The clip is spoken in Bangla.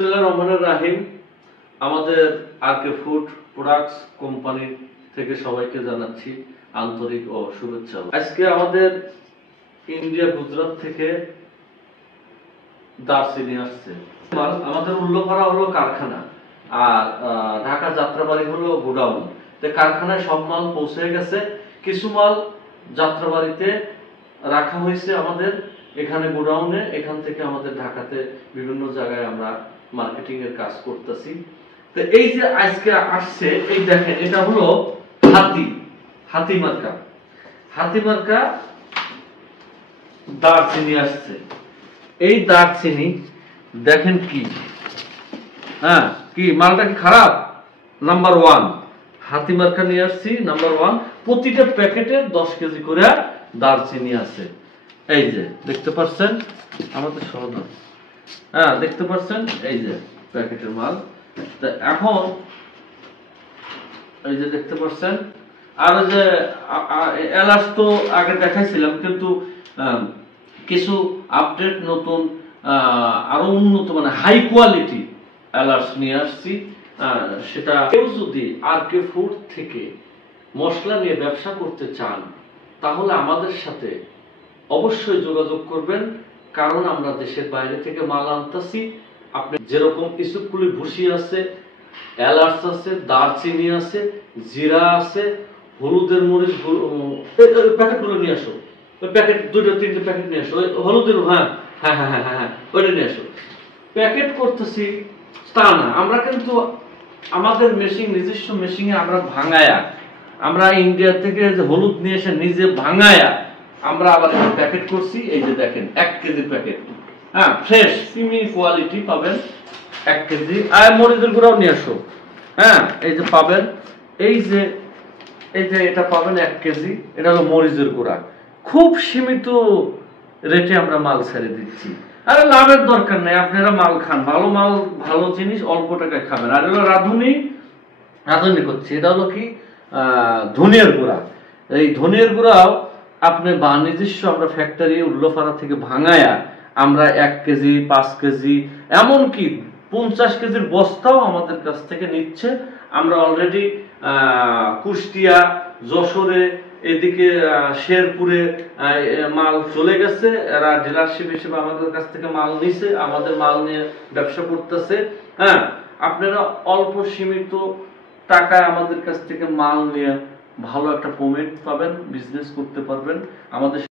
রহমানুর রাহিম। আমাদের আরকে ফুড প্রোডাক্টস কোম্পানি থেকে সবাইকে জানাচ্ছি আন্তরিক ও শুভেচ্ছা। আজকে আমাদের ইন্ডিয়া গুজরাট থেকে দারচিনি আসছে। আমাদের উল্লোপাড়া হলো কারখানা আর ঢাকা যাত্রাবাড়ি হলো গোডাউন। কারখানায় সব মাল পৌঁছে গেছে, কিছু মাল যাত্রাবাড়িতে রাখা হয়েছে আমাদের এখানে গোডাউনে। এখান থেকে আমাদের ঢাকাতে বিভিন্ন জায়গায় আমরা মার্কেটিং এর কাজ করতেছি। তো এই যে আজকে আসছে, এই দেখেন এটা হলো হাতি মার্কা দারচিনি আসছে। এই দারচিনি দেখেন কি, কি মালটা কি খারাপ? নাম্বার 1 হাতি মার্কা নিয়ে আসছি, নাম্বার 1। প্রতিটা প্যাকেটে 10 কেজি করে দারচিনি আছে। এই যে দেখতে পাচ্ছেন আমাদের সহধর, দেখতে পাচ্ছেন এই যে প্যাকেটের মাল। তো এখন এই যে দেখতে পাচ্ছেন, আর যে এলাচ তো আগে দেখাইছিলাম, কিন্তু কিছু আপডেট নতুন আরো উন্নত মানে হাই কোয়ালিটি এলাচ নিয়ে আসছি। সেটা কেউ যদি আরকে ফুড থেকে মশলা নিয়ে ব্যবসা করতে চান তাহলে আমাদের সাথে অবশ্যই যোগাযোগ করবেন, কারণ আমরা দেশের বাইরে থেকে মাল আনতেছি। আপনি যেরকম ইসুপকুলি ভুসি আছে, এলাচ আছে, দারচিনি আছে, জিরা আছে, হলুদের মরিচ প্যাকেটগুলো নিয়ে আসো, ওই প্যাকেট 2-3টে প্যাকেট নিয়ে আসো, ওই হলুদের ওইটা নিয়ে আসো। প্যাকেট করতেছি তা না, আমরা কিন্তু আমাদের মেশিন, নিজস্ব মেশিনে আমরা ভাঙায়া, আমরা ইন্ডিয়া থেকে যে হলুদ নিয়ে এসে নিজে ভাঙায়া আমরা আবার প্যাকেট করছি। এই যে দেখেন 1 KG packet, fresh Simi quality পাবেন 1 কেজি। আর মরিচের গুঁড়াও নিয়ে আসো, এই যে পাবেন, এই যে এটা পাবেন 1 কেজি। এটা হলো মরিচের গুঁড়া। খুব সীমিত রেটে আমরা মাল ছেড়ে দিচ্ছি। আরে লাভের দরকার নেই, আপনারা মাল খান, ভালো মাল, ভালো জিনিস অল্প টাকায় খাবেন। আর হলো রাঁধুনি হচ্ছে, এটা হলো কি ধনিয়ার গুঁড়া। এই ধনিয়ার গুঁড়াও আপনি নিজস্ব আমরা ফ্যাক্টরি উল্লোপাড়া থেকে ভাঙায়া আমরা 1 কেজি, 5 কেজি, এমনকি 50 কেজির বস্তাও আমাদের কাছ থেকে নিচ্ছে। আমরা অলরেডি কুষ্টিয়া, যশোরে, এদিকে শেরপুরে মাল চলে গেছে। এরা ডিলারশিপ হিসেবে আমাদের কাছ থেকে মাল নিছে, আমাদের মাল নিয়ে ব্যবসা করতেছে। আপনারা অল্প সীমিত টাকায় আমাদের কাছ থেকে মাল নিয়ে ভালো একটা পেমেন্ট পাবেন, বিজনেস করতে পারবেন। আমাদের